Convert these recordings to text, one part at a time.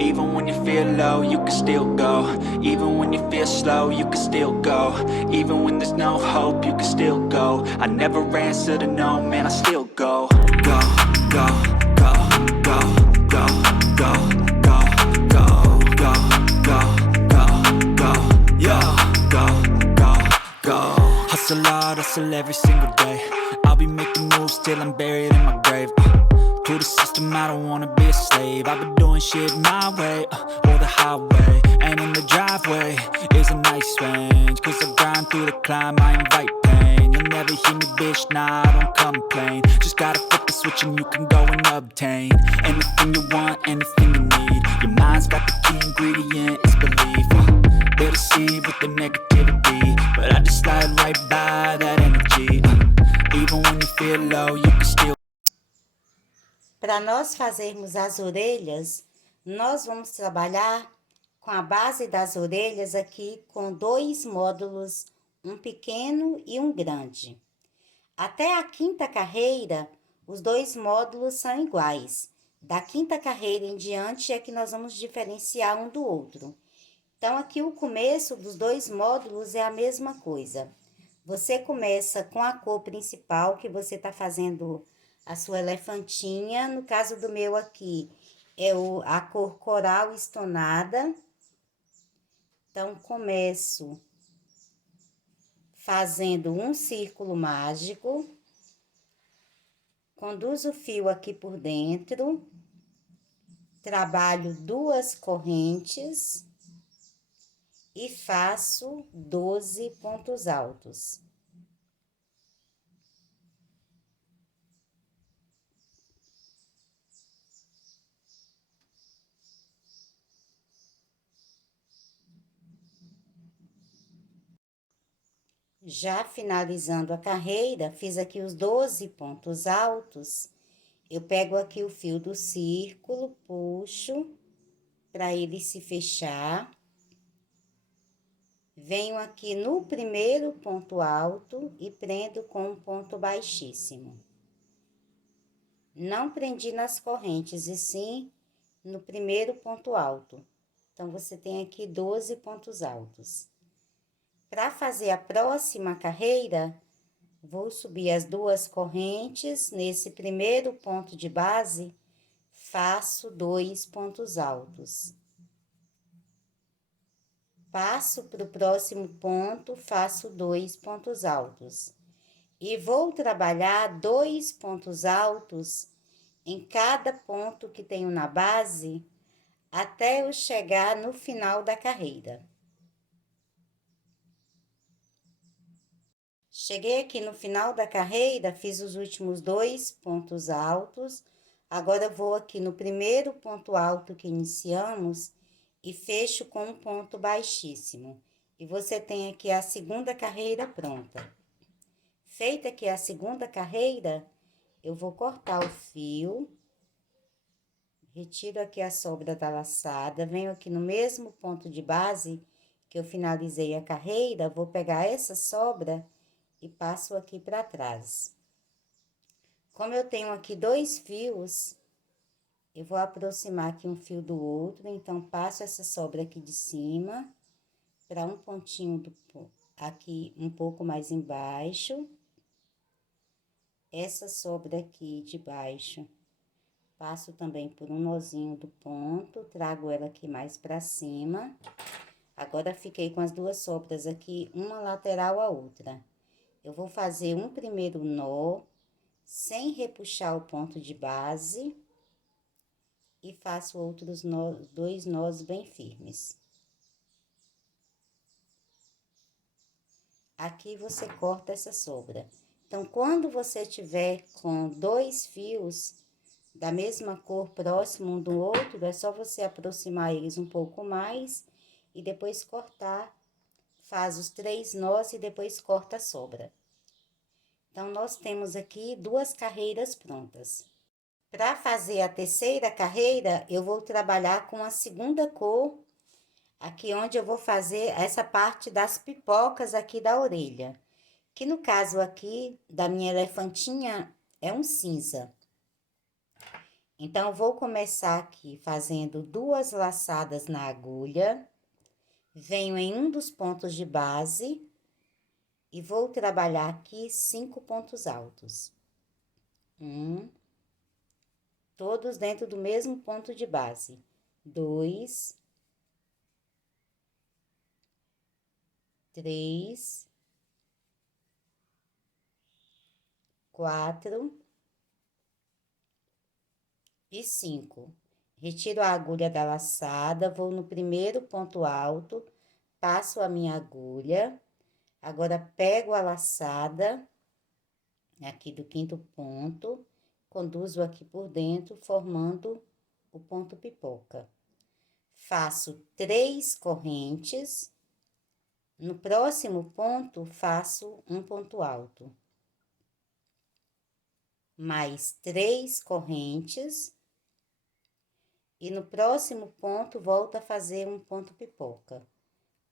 Even when you feel low, you can still go. Even when you feel slow, you can still go. Even when there's no hope, you can still go. I never answer to no, man, I still go. Go, go, go, go, go, go, go, go, go, go, go, go, yeah, go, go, go. Hustle hard, hustle every single day. I'll be making moves till I'm buried in my grave. To the system, I don't wanna be a slave. I've been doing shit my way, or the highway. And in the driveway is a nice range. Cause I grind through the climb, I invite pain. You'll never hear me, bitch, nah, I don't complain. Just gotta flip the switch and you can go and obtain anything you want, anything you need. Your mind's got the key ingredient, it's belief. They're deceived with the negativity, but I just slide right by that energy. Even when you feel low, you can still. Para nós fazermos as orelhas, nós vamos trabalhar com a base das orelhas aqui com 2 módulos, um pequeno e um grande. Até a 5ª carreira, os 2 módulos são iguais. Da 5ª carreira em diante é que nós vamos diferenciar um do outro. Então, aqui o começo dos 2 módulos é a mesma coisa. Você começa com a cor principal que você está fazendo a sua elefantinha. No caso do meu aqui, é a cor coral estonada. Então, começo fazendo um círculo mágico. Conduzo o fio aqui por dentro. Trabalho 2 correntes. E faço 12 pontos altos. Já finalizando a carreira, fiz aqui os 12 pontos altos. Eu pego aqui o fio do círculo, puxo para ele se fechar. Venho aqui no primeiro ponto alto e prendo com um ponto baixíssimo. Não prendi nas correntes, e sim no primeiro ponto alto. Então, você tem aqui 12 pontos altos. Para fazer a próxima carreira, vou subir as 2 correntes. Nesse primeiro ponto de base, faço 2 pontos altos. Passo para o próximo ponto, faço 2 pontos altos. E vou trabalhar 2 pontos altos em cada ponto que tenho na base, até eu chegar no final da carreira. Cheguei aqui no final da carreira, fiz os últimos 2 pontos altos. Agora, vou aqui no primeiro ponto alto que iniciamos e fecho com um ponto baixíssimo. E você tem aqui a 2ª carreira pronta. Feita aqui a 2ª carreira, eu vou cortar o fio. Retiro aqui a sobra da laçada, venho aqui no mesmo ponto de base que eu finalizei a carreira, vou pegar essa sobra e passo aqui para trás. Como eu tenho aqui 2 fios, eu vou aproximar aqui um fio do outro, então passo essa sobra aqui de cima para um pontinho aqui um pouco mais embaixo. Essa sobra aqui de baixo, passo também por um nozinho do ponto, trago ela aqui mais para cima. Agora, fiquei com as 2 sobras aqui, uma lateral à outra. Eu vou fazer um primeiro nó, sem repuxar o ponto de base, e faço outros 2 nós bem firmes. Aqui você corta essa sobra. Então, quando você tiver com 2 fios da mesma cor próximo um do outro, é só você aproximar eles um pouco mais e depois cortar. Faz os 3 nós e depois corta a sobra. Então, nós temos aqui 2 carreiras prontas. Para fazer a 3ª carreira, eu vou trabalhar com a 2ª cor, aqui onde eu vou fazer essa parte das pipocas aqui da orelha. Que no caso aqui da minha elefantinha é um cinza. Então, eu vou começar aqui fazendo 2 laçadas na agulha, venho em um dos pontos de base e vou trabalhar aqui 5 pontos altos. Todos dentro do mesmo ponto de base. 2, 3, 4 e 5. Retiro a agulha da laçada, vou no primeiro ponto alto, passo a minha agulha, agora pego a laçada aqui do 5º ponto, conduzo aqui por dentro, formando o ponto pipoca. Faço 3 correntes, no próximo ponto, faço um ponto alto. Mais 3 correntes, e no próximo ponto, volto a fazer um ponto pipoca.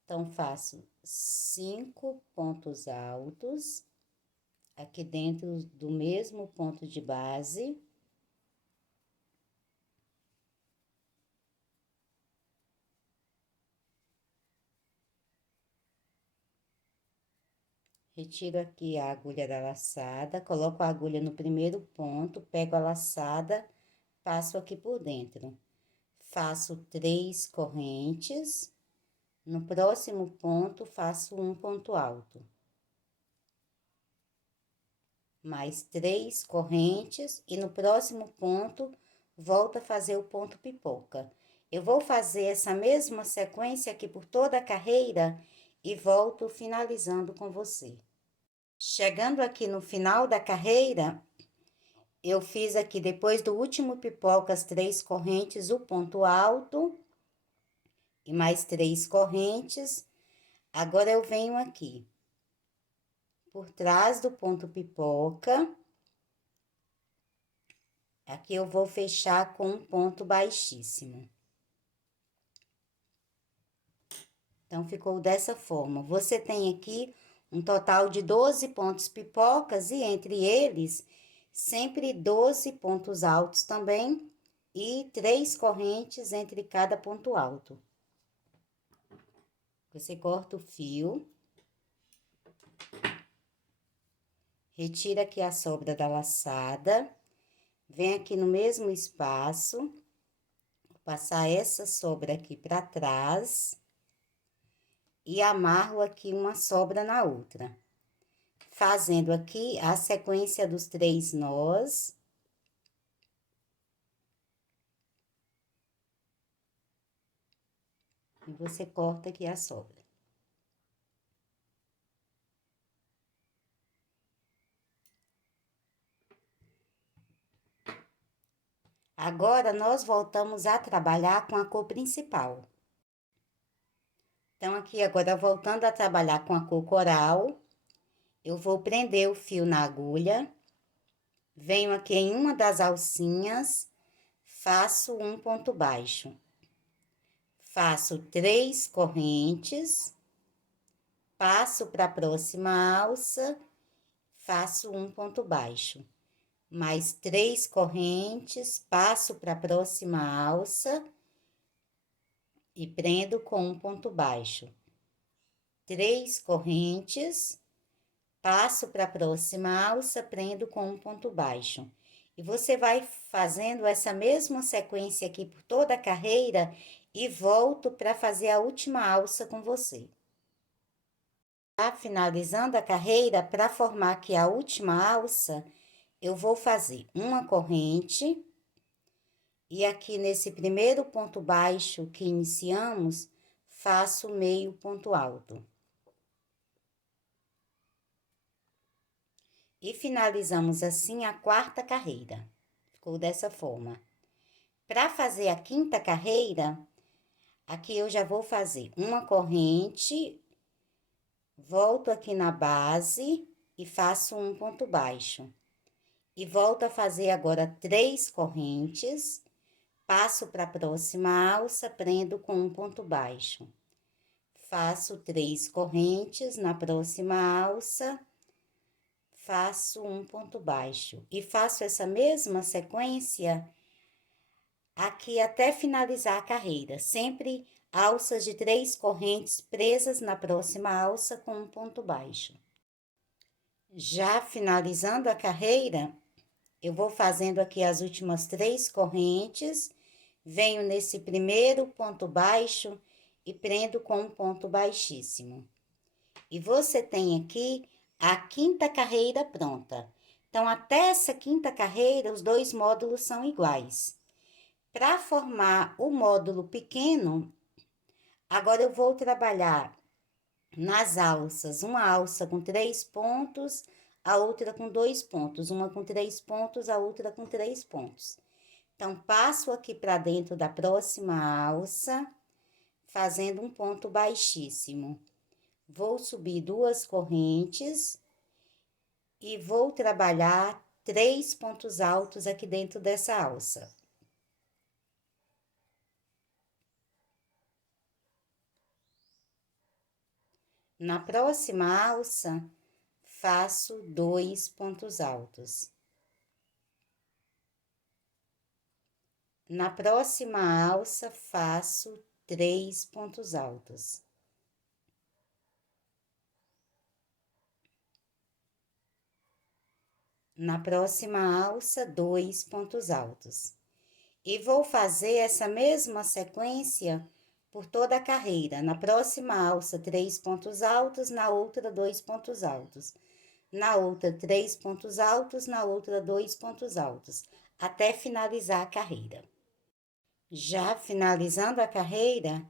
Então, faço 5 pontos altos, aqui dentro do mesmo ponto de base. Retiro aqui a agulha da laçada, coloco a agulha no primeiro ponto, pego a laçada, passo aqui por dentro. Faço 3 correntes, no próximo ponto, faço um ponto alto. Mais 3 correntes, e no próximo ponto, volto a fazer o ponto pipoca. Eu vou fazer essa mesma sequência aqui por toda a carreira e volto finalizando com você. Chegando aqui no final da carreira, eu fiz aqui, depois do último pipoca, as 3 correntes, o ponto alto, e mais 3 correntes. Agora, eu venho aqui, por trás do ponto pipoca, aqui eu vou fechar com um ponto baixíssimo. Então, ficou dessa forma. Você tem aqui um total de 12 pontos pipocas, e entre eles, sempre 12 pontos altos também, e 3 correntes entre cada ponto alto. Você corta o fio, retira aqui a sobra da laçada, vem aqui no mesmo espaço, vou passar essa sobra aqui para trás e amarro aqui uma sobra na outra, fazendo aqui a sequência dos 3 nós. E você corta aqui a sobra. Agora, nós voltamos a trabalhar com a cor principal. Então, aqui agora, voltando a trabalhar com a cor coral, eu vou prender o fio na agulha, venho aqui em uma das alcinhas, faço um ponto baixo. Faço 3 correntes, passo para a próxima alça, faço um ponto baixo. Mais 3 correntes, passo para a próxima alça e prendo com um ponto baixo. 3 correntes, passo para a próxima alça, prendo com um ponto baixo. E você vai fazendo essa mesma sequência aqui por toda a carreira e volto para fazer a última alça com você. Tá finalizando a carreira, para formar aqui a última alça, eu vou fazer uma corrente, e aqui nesse primeiro ponto baixo que iniciamos, faço meio ponto alto. E finalizamos assim a 4ª carreira. Ficou dessa forma. Para fazer a 5ª carreira, aqui eu já vou fazer uma corrente, volto aqui na base e faço um ponto baixo. E volto a fazer agora 3 correntes, passo para a próxima alça, prendo com um ponto baixo. Faço 3 correntes na próxima alça, faço um ponto baixo. E faço essa mesma sequência aqui até finalizar a carreira, sempre alças de 3 correntes presas na próxima alça com um ponto baixo. Já finalizando a carreira, eu vou fazendo aqui as últimas 3 correntes, venho nesse primeiro ponto baixo e prendo com um ponto baixíssimo. E você tem aqui a quinta carreira pronta. Então, até essa quinta carreira, os 2 módulos são iguais. Para formar o módulo pequeno, agora eu vou trabalhar nas alças, uma alça com 3 pontos, a outra com 2 pontos, uma com 3 pontos, a outra com 3 pontos. Então, passo aqui para dentro da próxima alça, fazendo um ponto baixíssimo. Vou subir 2 correntes e vou trabalhar 3 pontos altos aqui dentro dessa alça. Na próxima alça, faço 2 pontos altos. Na próxima alça, faço 3 pontos altos. Na próxima alça, 2 pontos altos. E vou fazer essa mesma sequência por toda a carreira. Na próxima alça, 3 pontos altos, na outra, 2 pontos altos. Na outra, 3 pontos altos, na outra, 2 pontos altos, até finalizar a carreira. Já finalizando a carreira,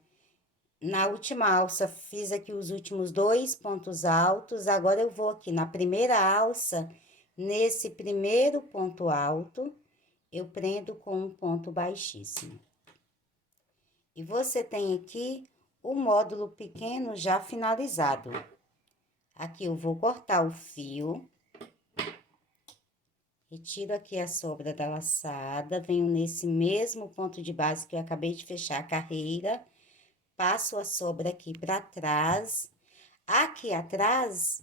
na última alça, fiz aqui os últimos 2 pontos altos. Agora, eu vou aqui na primeira alça, nesse primeiro ponto alto, eu prendo com um ponto baixíssimo. E você tem aqui o módulo pequeno já finalizado. Aqui eu vou cortar o fio. Retiro aqui a sobra da laçada, venho nesse mesmo ponto de base que eu acabei de fechar a carreira, passo a sobra aqui para trás. Aqui atrás,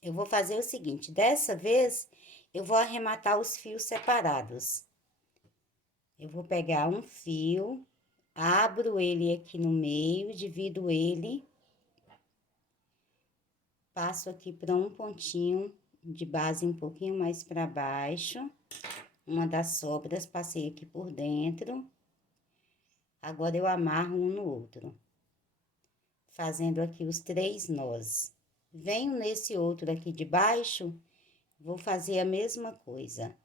eu vou fazer o seguinte, dessa vez, eu vou arrematar os fios separados. Eu vou pegar um fio, abro ele aqui no meio, divido ele, passo aqui para um pontinho de base um pouquinho mais para baixo, uma das sobras, passei aqui por dentro. Agora, eu amarro um no outro, fazendo aqui os 3 nós. Venho nesse outro aqui de baixo, vou fazer a mesma coisa.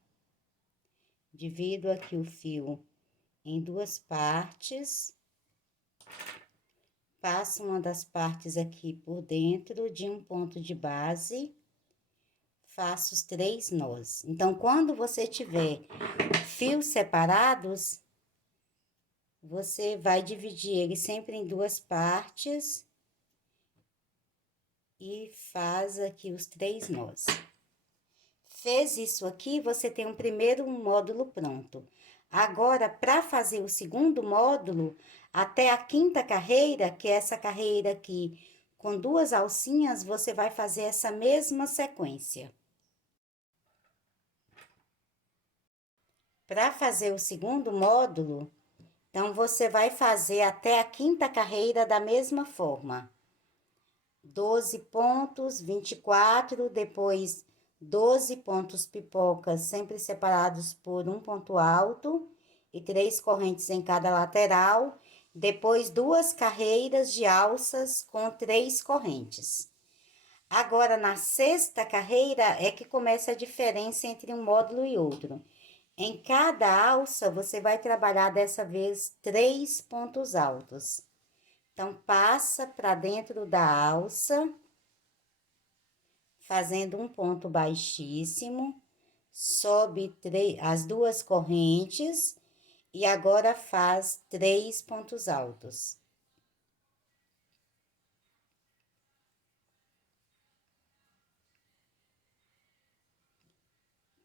Divido aqui o fio em 2 partes. Passo uma das partes aqui por dentro de um ponto de base. Faço os 3 nós. Então, quando você tiver fios separados, você vai dividir ele sempre em 2 partes e faz aqui os 3 nós. Fez isso aqui, você tem um primeiro módulo pronto. Agora, para fazer o segundo módulo, até a quinta carreira, que é essa carreira aqui, com 2 alcinhas, você vai fazer essa mesma sequência. Para fazer o segundo módulo, então, você vai fazer até a quinta carreira da mesma forma. 12 pontos, 24, depois 12 pontos pipocas, sempre separados por um ponto alto e 3 correntes em cada lateral. Depois, 2 carreiras de alças com 3 correntes. Agora, na sexta carreira, é que começa a diferença entre um módulo e outro. Em cada alça, você vai trabalhar dessa vez 3 pontos altos. Então, passa para dentro da alça, fazendo um ponto baixíssimo, sobe as 2 correntes e agora faz 3 pontos altos.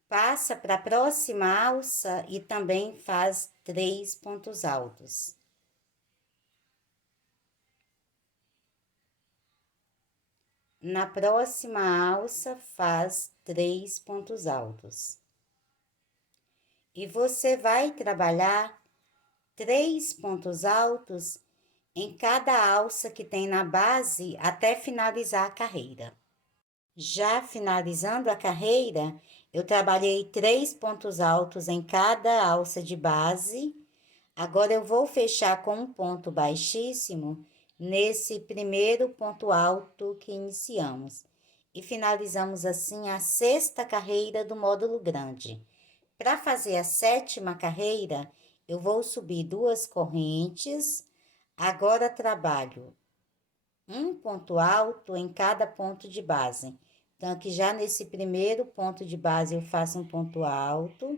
Passa para a próxima alça e também faz 3 pontos altos. Na próxima alça, faz 3 pontos altos. E você vai trabalhar 3 pontos altos em cada alça que tem na base até finalizar a carreira. Já finalizando a carreira, eu trabalhei 3 pontos altos em cada alça de base. Agora eu vou fechar com um ponto baixíssimo nesse primeiro ponto alto que iniciamos. E finalizamos assim a 6ª carreira do módulo grande. Para fazer a 7ª carreira, eu vou subir 2 correntes. Agora trabalho um ponto alto em cada ponto de base. Então, aqui já nesse primeiro ponto de base, eu faço um ponto alto,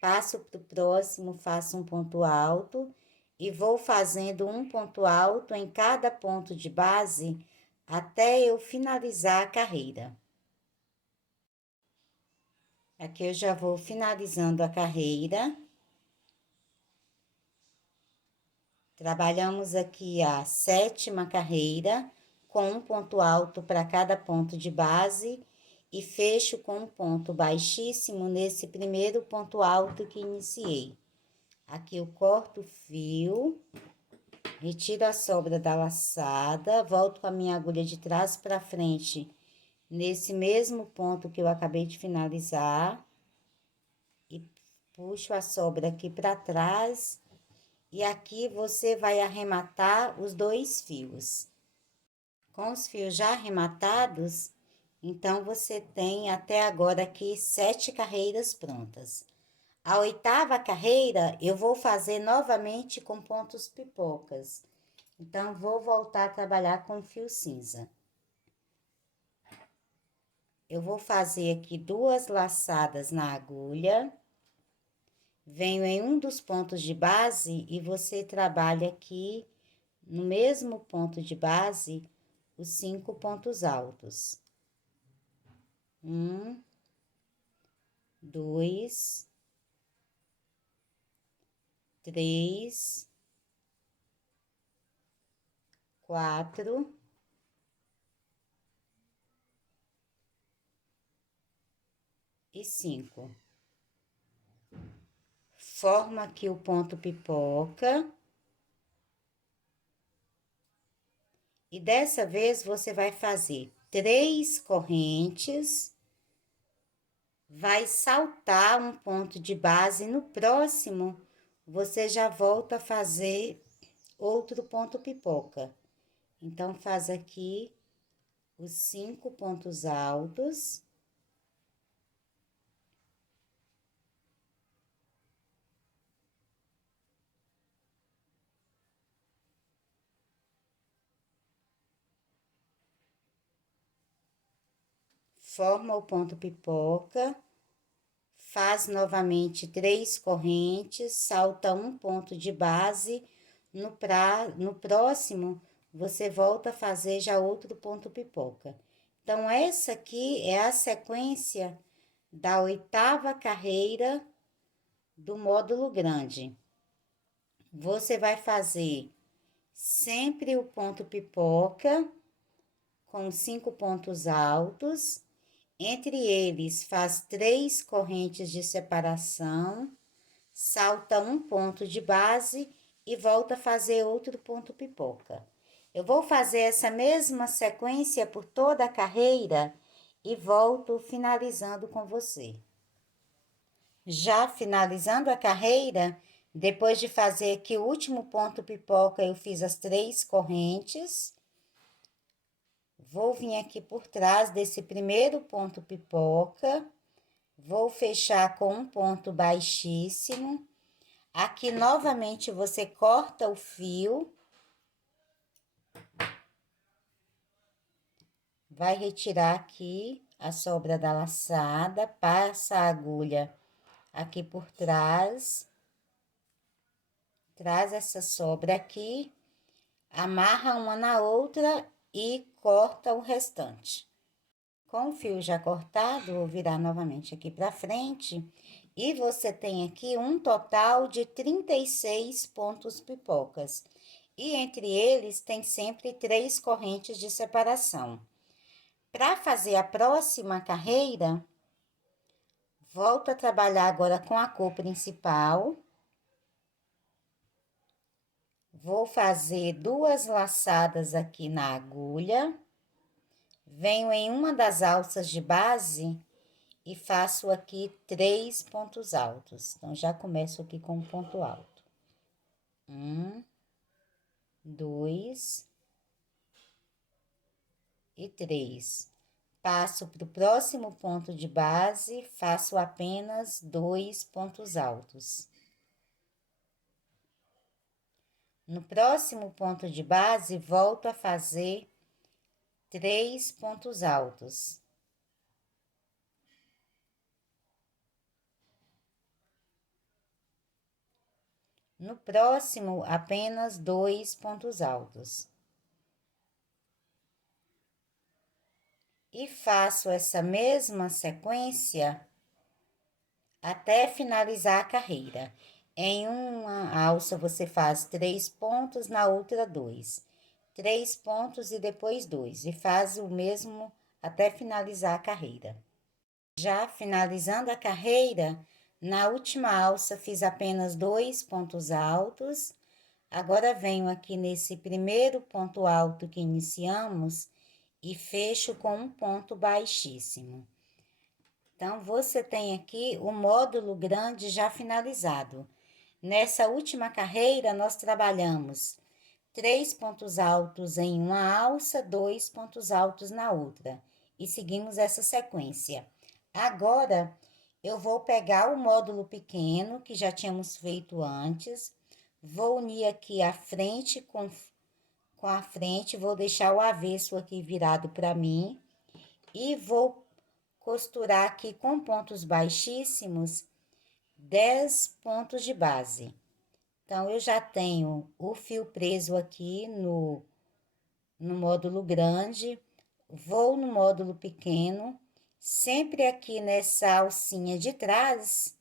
passo para o próximo, faço um ponto alto e vou fazendo um ponto alto em cada ponto de base até eu finalizar a carreira. Aqui eu já vou finalizando a carreira. Trabalhamos aqui a 7ª carreira, com um ponto alto para cada ponto de base e fecho com um ponto baixíssimo nesse primeiro ponto alto que iniciei. Aqui eu corto o fio, retiro a sobra da laçada, volto com a minha agulha de trás para frente nesse mesmo ponto que eu acabei de finalizar e puxo a sobra aqui para trás. E aqui você vai arrematar os 2 fios. Com os fios já arrematados, então você tem até agora aqui 7 carreiras prontas. A 8ª carreira, eu vou fazer novamente com pontos pipocas. Então, vou voltar a trabalhar com fio cinza. Eu vou fazer aqui 2 laçadas na agulha. Venho em um dos pontos de base e você trabalha aqui no mesmo ponto de base os 5 pontos altos. 1, 2, 3, 4 e 5. Forma aqui o ponto pipoca. E dessa vez você vai fazer 3 correntes, vai saltar um ponto de base, no próximo você já volta a fazer outro ponto pipoca. Então, faz aqui os 5 pontos altos. Forma o ponto pipoca, faz novamente 3 correntes, salta um ponto de base, no próximo você volta a fazer já outro ponto pipoca. Então, essa aqui é a sequência da 8ª carreira do módulo grande. Você vai fazer sempre o ponto pipoca com 5 pontos altos. Entre eles, faz 3 correntes de separação, salta um ponto de base e volta a fazer outro ponto pipoca. Eu vou fazer essa mesma sequência por toda a carreira e volto finalizando com você. Já finalizando a carreira, depois de fazer aqui o último ponto pipoca, eu fiz as 3 correntes. Vou vir aqui por trás desse primeiro ponto pipoca, vou fechar com um ponto baixíssimo. Aqui, novamente, você corta o fio. Vai retirar aqui a sobra da laçada, passa a agulha aqui por trás. Traz essa sobra aqui, amarra uma na outra e corta o restante. Com o fio já cortado, vou virar novamente aqui para frente. E você tem aqui um total de 36 pontos pipocas. E entre eles tem sempre 3 correntes de separação. Para fazer a próxima carreira, Volto a trabalhar agora com a cor principal. Vou fazer 2 laçadas aqui na agulha. Venho em uma das alças de base e faço aqui 3 pontos altos. Então, já começo aqui com um ponto alto. 1, 2 e 3. Passo para o próximo ponto de base, faço apenas 2 pontos altos. No próximo ponto de base, volto a fazer 3 pontos altos. No próximo, apenas 2 pontos altos. E faço essa mesma sequência até finalizar a carreira. Em uma alça, você faz 3 pontos, na outra 2. 3 pontos e depois 2. E faz o mesmo até finalizar a carreira. Já finalizando a carreira, na última alça, fiz apenas 2 pontos altos. Agora, venho aqui nesse primeiro ponto alto que iniciamos e fecho com um ponto baixíssimo. Então, você tem aqui o módulo grande já finalizado. Nessa última carreira, nós trabalhamos 3 pontos altos em uma alça, 2 pontos altos na outra. E seguimos essa sequência. Agora, eu vou pegar o módulo pequeno, que já tínhamos feito antes. Vou unir aqui a frente com a frente, vou deixar o avesso aqui virado para mim e vou costurar aqui com pontos baixíssimos 10 pontos de base. Então, eu já tenho o fio preso aqui no módulo grande, vou no módulo pequeno, sempre aqui nessa alcinha de trás,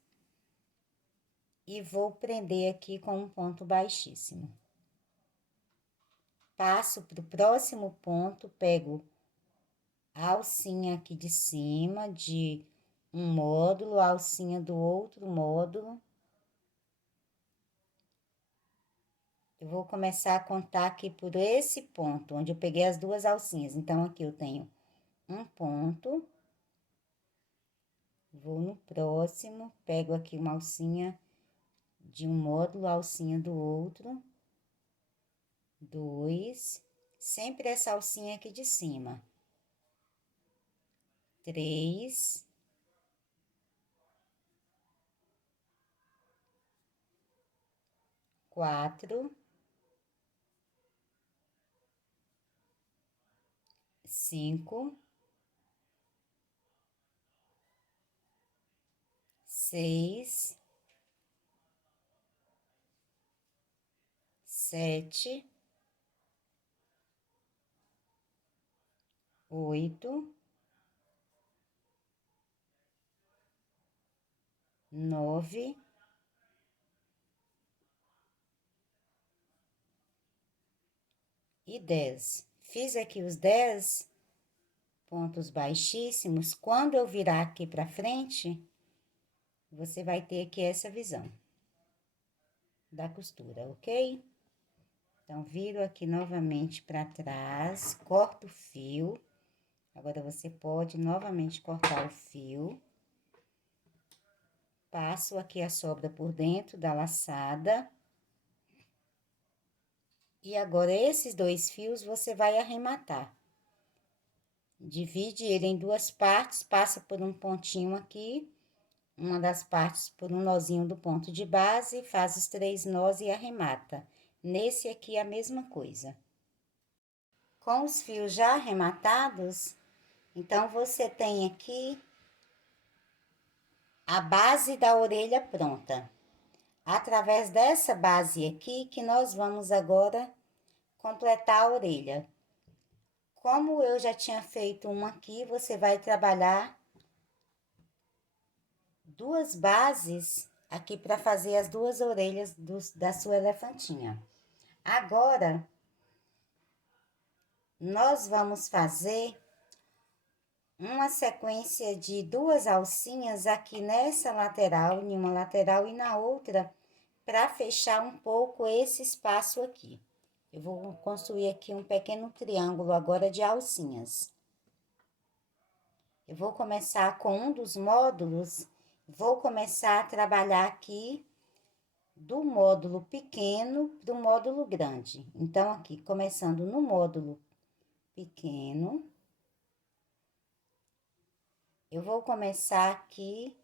e vou prender aqui com um ponto baixíssimo. Passo para o próximo ponto, pego a alcinha aqui de cima de um módulo, a alcinha do outro módulo. Eu vou começar a contar aqui por esse ponto, onde eu peguei as 2 alcinhas. Então, aqui eu tenho um ponto. Vou no próximo, pego aqui uma alcinha de um módulo, a alcinha do outro. 2, sempre essa alcinha aqui de cima. 3, 4, 5, 6, 7, 8, 9 e 10. Fiz aqui os 10 pontos baixíssimos. Quando eu virar aqui pra frente, você vai ter aqui essa visão da costura, ok? Então, viro aqui novamente pra trás, corto o fio. Agora, você pode novamente cortar o fio. Passo aqui a sobra por dentro da laçada. E agora, esses 2 fios, você vai arrematar. Divide ele em 2 partes, passa por um pontinho aqui, uma das partes por um nozinho do ponto de base, faz os 3 nós e arremata. Nesse aqui, a mesma coisa. Com os fios já arrematados, então, você tem aqui a base da orelha pronta. Através dessa base aqui, que nós vamos agora completar a orelha. Como eu já tinha feito uma aqui, você vai trabalhar 2 bases aqui para fazer as 2 orelhas da sua elefantinha. Agora, nós vamos fazer uma sequência de 2 alcinhas aqui nessa lateral, em uma lateral e na outra, para fechar um pouco esse espaço aqui. Eu vou construir aqui um pequeno triângulo agora de alcinhas. Eu vou começar com um dos módulos, vou começar a trabalhar aqui do módulo pequeno para o módulo grande. Então, aqui, começando no módulo pequeno, eu vou começar aqui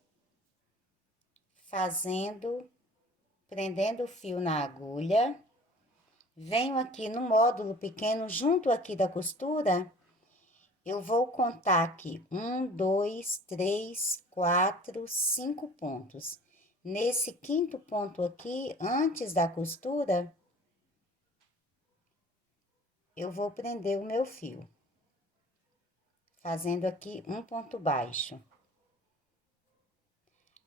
prendendo o fio na agulha. Venho aqui no módulo pequeno, junto aqui da costura, eu vou contar aqui 1, 2, 3, 4, 5 pontos. Nesse quinto ponto aqui, antes da costura, eu vou prender o meu fio, fazendo aqui um ponto baixo.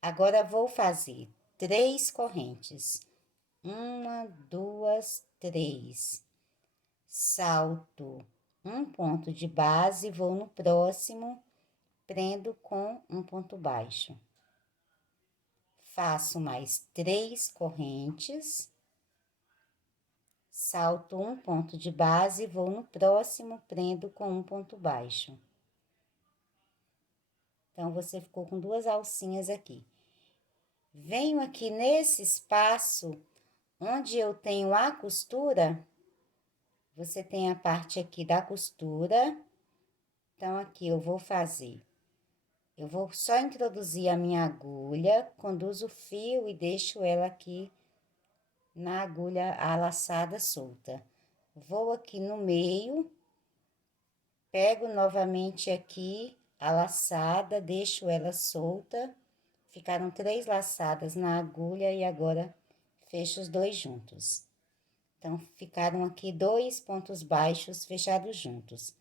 Agora, vou fazer 3 correntes. 1, 2, 3. Salto um ponto de base, vou no próximo, prendo com um ponto baixo. Faço mais 3 correntes, salto um ponto de base, vou no próximo, prendo com um ponto baixo. Então, você ficou com 2 alcinhas aqui. Venho aqui nesse espaço onde eu tenho a costura, você tem a parte aqui da costura. Então, aqui eu vou só introduzir a minha agulha, conduzo o fio e deixo ela aqui na agulha a laçada solta. Vou aqui no meio, pego novamente aqui a laçada, deixo ela solta. Ficaram 3 laçadas na agulha e agora fecho os 2 juntos. Então, ficaram aqui 2 pontos baixos fechados juntos.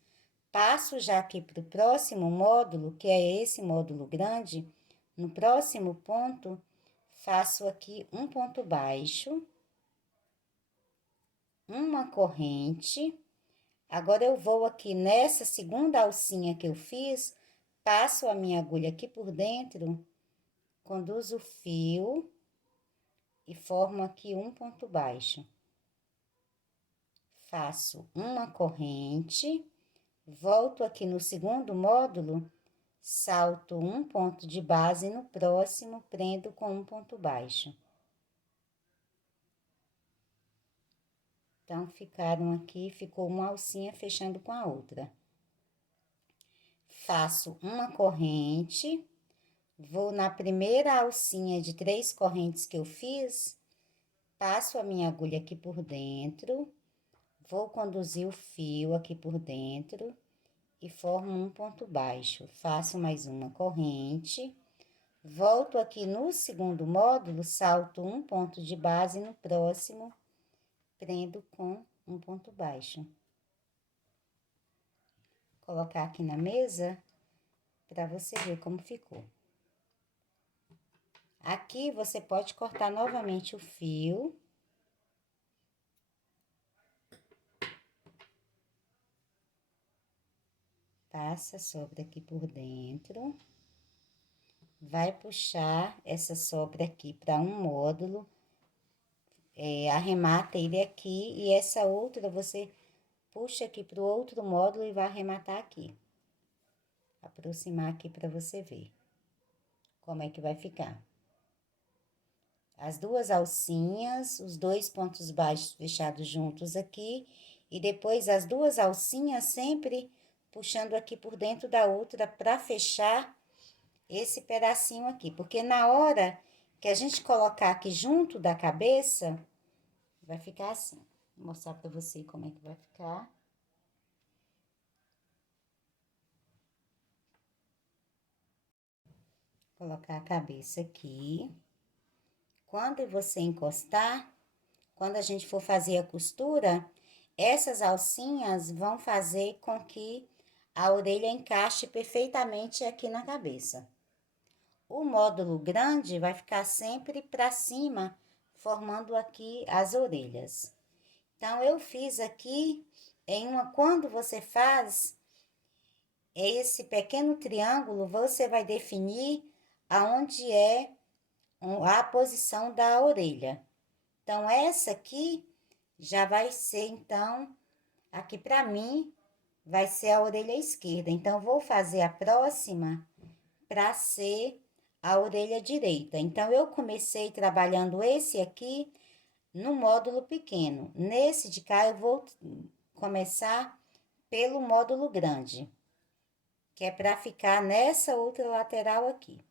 Passo já aqui para o próximo módulo, que é esse módulo grande. No próximo ponto, faço aqui um ponto baixo, uma corrente. Agora, eu vou aqui nessa segunda alcinha que eu fiz, passo a minha agulha aqui por dentro, conduzo o fio e formo aqui um ponto baixo. Faço uma corrente, volto aqui no segundo módulo, salto um ponto de base, no próximo, prendo com um ponto baixo. Então, ficou uma alcinha fechando com a outra. Faço uma corrente, vou na primeira alcinha de 3 correntes que eu fiz, passo a minha agulha aqui por dentro, vou conduzir o fio aqui por dentro e formo um ponto baixo. Faço mais uma corrente, volto aqui no segundo módulo, salto um ponto de base, no próximo, prendo com um ponto baixo. Vou colocar aqui na mesa para você ver como ficou. Aqui você pode cortar novamente o fio. Passa a sobra aqui por dentro. Vai puxar essa sobra aqui para um módulo. Arremata ele aqui e essa outra você puxa aqui para o outro módulo e vai arrematar aqui. Aproximar aqui para você ver como é que vai ficar. As 2 alcinhas, os 2 pontos baixos fechados juntos aqui, e depois as 2 alcinhas sempre puxando aqui por dentro da outra para fechar esse pedacinho aqui, porque na hora que a gente colocar aqui junto da cabeça, vai ficar assim. Vou mostrar para você como é que vai ficar. Colocar a cabeça aqui. Quando você encostar, quando a gente for fazer a costura, essas alcinhas vão fazer com que a orelha encaixe perfeitamente aqui na cabeça. O módulo grande vai ficar sempre para cima, formando aqui as orelhas. Então, eu fiz aqui quando você faz, esse pequeno triângulo, você vai definir aonde é a posição da orelha. Então, essa aqui já vai ser, então, aqui para mim, vai ser a orelha esquerda. Então, vou fazer a próxima para ser a orelha direita. Então, eu comecei trabalhando esse aqui no módulo pequeno. Nesse de cá, eu vou começar pelo módulo grande, que é para ficar nessa outra lateral aqui.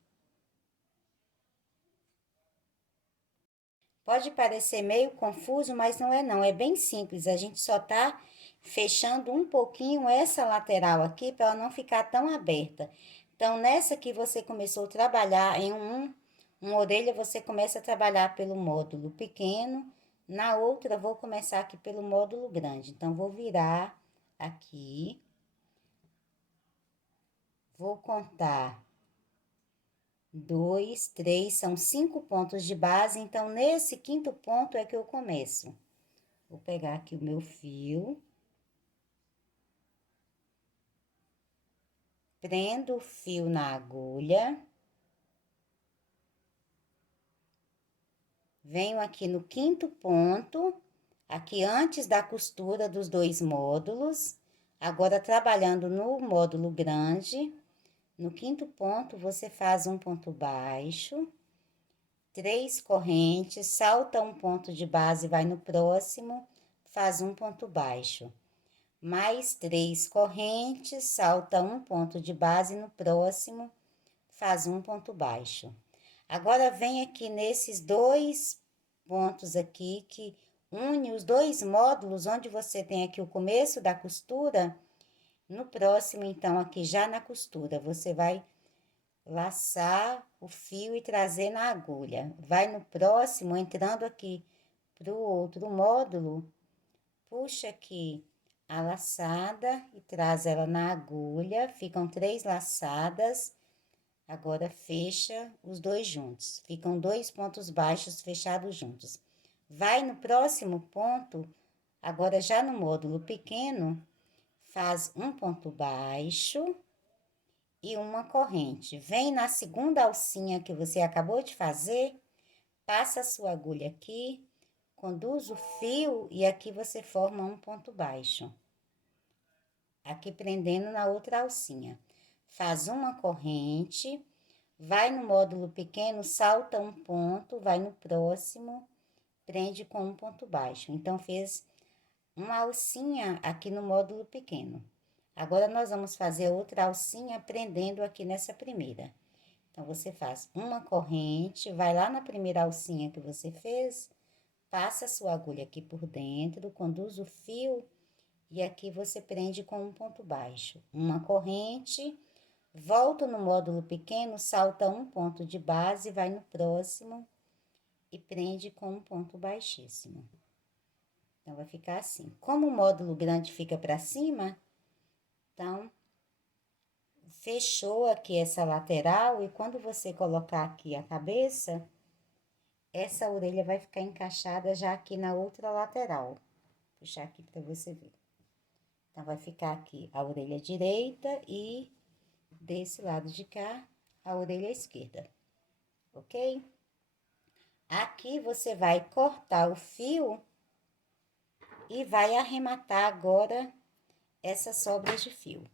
Pode parecer meio confuso, mas não é não, é bem simples. A gente só tá fechando um pouquinho essa lateral aqui para ela não ficar tão aberta. Então, nessa que você começou a trabalhar em uma orelha, você começa a trabalhar pelo módulo pequeno, na outra vou começar aqui pelo módulo grande. Então, vou virar aqui, vou contar 2, 3, são 5 pontos de base, então nesse quinto ponto é que eu começo. Vou pegar aqui o meu fio, prendo o fio na agulha, venho aqui no quinto ponto, aqui antes da costura dos dois módulos, agora trabalhando no módulo grande, no quinto ponto você faz um ponto baixo, 3 correntes, salta um ponto de base, vai no próximo, faz um ponto baixo. Mais 3 correntes, salta um ponto de base, no próximo, faz um ponto baixo. Agora, vem aqui nesses dois pontos aqui, que une os dois módulos, onde você tem aqui o começo da costura, no próximo, então, aqui já na costura, você vai laçar o fio e trazer na agulha. Vai no próximo, entrando aqui pro outro módulo, puxa aqui a laçada e traz ela na agulha, ficam 3 laçadas. Agora, fecha os dois juntos, ficam 2 pontos baixos fechados juntos. Vai no próximo ponto, agora já no módulo pequeno, faz um ponto baixo e uma corrente. Vem na segunda alcinha que você acabou de fazer, passa a sua agulha aqui, conduz o fio e aqui você forma um ponto baixo. Aqui prendendo na outra alcinha. Faz uma corrente, vai no módulo pequeno, salta um ponto, vai no próximo, prende com um ponto baixo. Então, fez uma alcinha aqui no módulo pequeno. Agora, nós vamos fazer outra alcinha prendendo aqui nessa primeira. Então, você faz uma corrente, vai lá na primeira alcinha que você fez, passa a sua agulha aqui por dentro, conduz o fio e aqui você prende com um ponto baixo. Uma corrente, volta no módulo pequeno, salta um ponto de base, vai no próximo e prende com um ponto baixíssimo. Então, vai ficar assim. Como o módulo grande fica para cima, então, fechou aqui essa lateral e quando você colocar aqui a cabeça, essa orelha vai ficar encaixada já aqui na outra lateral. Vou puxar aqui para você ver. Então, vai ficar aqui a orelha direita e desse lado de cá, a orelha esquerda, ok? Aqui você vai cortar o fio e vai arrematar agora essas sobras de fio.